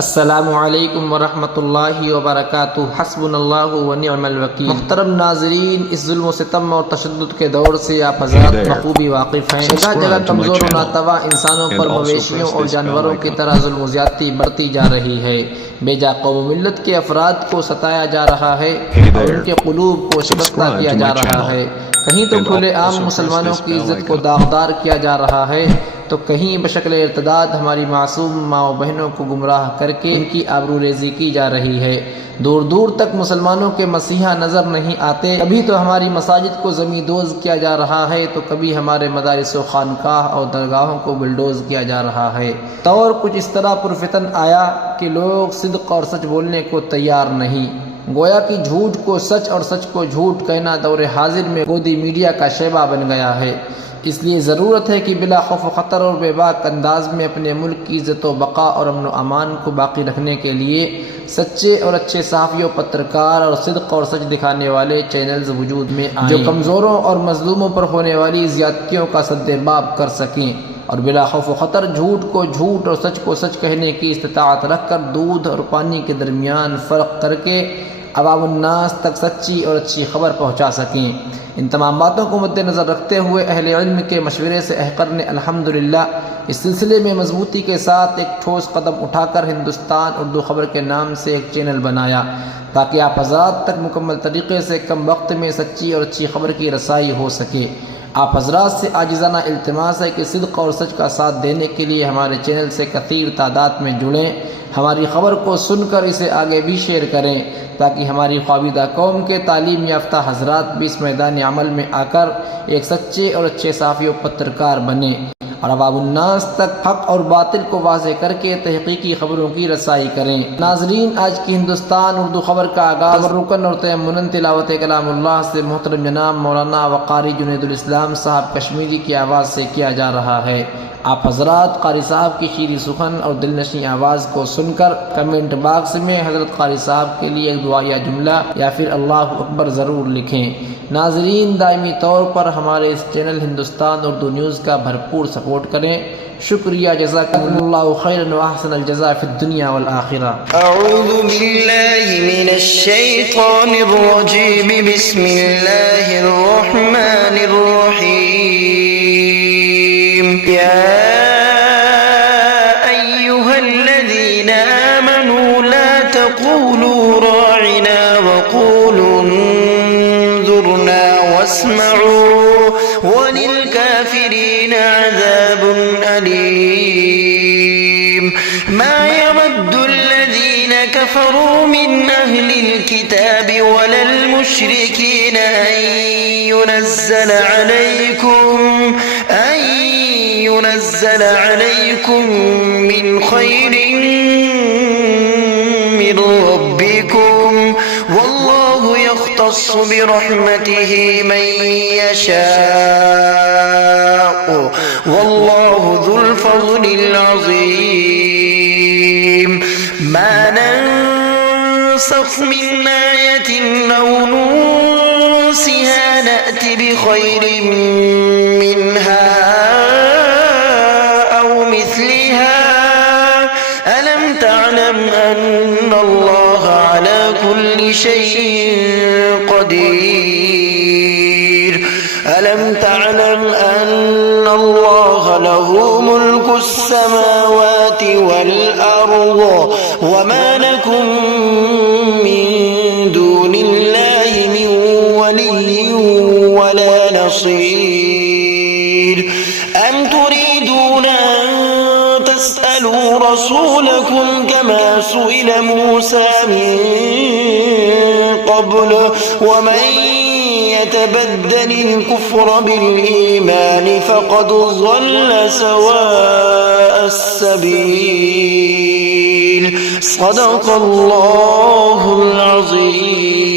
السلام علیکم ورحمۃ اللہ وبرکاتہ۔ حسبنا اللہ ونعم الوکیل۔ محترم ناظرین، اس ظلم و ستم اور تشدد کے دور سے آپ حضرات بخوبی واقف ہیں۔ جگہ جگہ کمزور و ناتواں انسانوں پر مویشیوں اور جانوروں کی طرح ظلم و زیادتی بڑھتی جا رہی ہے۔ بے جا قوم و ملت کے افراد کو ستایا جا رہا ہے اور ان کے قلوب کو شکستہ کیا جا رہا ہے۔ کہیں تو کھلے عام مسلمانوں کی عزت کو داغدار کیا جا رہا ہے، تو کہیں بشکل ارتداد ہماری معصوم ماں و بہنوں کو گمراہ کر کے ان کی آبرو ریزی کی جا رہی ہے۔ دور دور تک مسلمانوں کے مسیحا نظر نہیں آتے۔ کبھی تو ہماری مساجد کو زمین دوز کیا جا رہا ہے، تو کبھی ہمارے مدارس و خانقاہ اور درگاہوں کو بلڈوز کیا جا رہا ہے۔ دور کچھ اس طرح پرفتن آیا کہ لوگ صدق اور سچ بولنے کو تیار نہیں۔ گویا کہ جھوٹ کو سچ اور سچ کو جھوٹ کہنا دور حاضر میں گودی میڈیا کا شیبہ بن گیا ہے۔ اس لیے ضرورت ہے کہ بلا خوف و خطر اور بے باک انداز میں اپنے ملک کی عزت و بقا اور امن و امان کو باقی رکھنے کے لیے سچے اور اچھے صحافی و پترکار اور صدق اور سچ دکھانے والے چینلز وجود میں آئیں، جو کمزوروں اور مظلوموں پر ہونے والی زیادتیوں کا سد باب کر سکیں اور بلا خوف و خطر جھوٹ کو جھوٹ اور سچ کو سچ کہنے کی استطاعت رکھ کر دودھ اور پانی کے درمیان فرق کر کے عوام الناس تک سچی اور اچھی خبر پہنچا سکیں۔ ان تمام باتوں کو مد نظر رکھتے ہوئے اہل علم کے مشورے سے احقر نے الحمدللہ اس سلسلے میں مضبوطی کے ساتھ ایک ٹھوس قدم اٹھا کر ہندوستان اردو خبر کے نام سے ایک چینل بنایا، تاکہ آپ حضرات تک مکمل طریقے سے کم وقت میں سچی اور اچھی خبر کی رسائی ہو سکے۔ آپ حضرات سے عاجزانہ التماس ہے کہ صدق اور سچ کا ساتھ دینے کے لیے ہمارے چینل سے کثیر تعداد میں جڑیں، ہماری خبر کو سن کر اسے آگے بھی شیئر کریں، تاکہ ہماری خوابیدہ قوم کے تعلیم یافتہ حضرات بھی اس میدان عمل میں آ کر ایک سچے اور اچھے صحافی و پترکار بنیں اور عوام الناس تک حق اور باطل کو واضح کر کے تحقیقی خبروں کی رسائی کریں۔ ناظرین، آج کی ہندوستان اردو خبر کا آغاز رکن اور تیمناً تلاوت کلام اللہ سے محترم جناب مولانا وقاری جنید الاسلام صاحب کشمیری کی آواز سے کیا جا رہا ہے۔ آپ حضرات قاری صاحب کی شیریں سخن اور دلنشین آواز کو سن کر کمنٹ باکس میں حضرت قاری صاحب کے لیے ایک دعائیہ جملہ یا پھر اللہ اکبر ضرور لکھیں۔ ناظرین، دائمی طور پر ہمارے اس چینل ہندوستان اردو نیوز کا بھرپور سپورٹ کریں۔ شکریہ، جزاکم اللہ خیرا واحسن الجزاء فی الدنیا والآخرہ۔ اعوذ باللہ من الشیطان الرجیم، بسم اللہ الرحمن الرحیم۔ یا ایہا الذین آمنوا لا تقولوا راعنا وقولوا انظرنا واسمعوا وللكافرين عذاب أليم۔ ما يود الذين كفروا من أهل الكتاب ولا المشركين أن ينزل عليكم من خير من ربكم، والله يختص برحمته من يشاء، والله ذو الفضل العظيم۔ ما ننسخ من آية أو ننسها نأت بخير منها أو مثلها، ألم تعلم أن الله على كل شيء قدير؟ ألم تعلم أن الله له ملك السماوات والأرض، وما لكم من دون الله من ولي ولا نصير؟ أم تريدون أن تسألوا رسولكم كما سئل موسى من قبل، ومن يتبدل الكفر بالإيمان فقد ضل سواء السبيل۔ صدق الله العظيم۔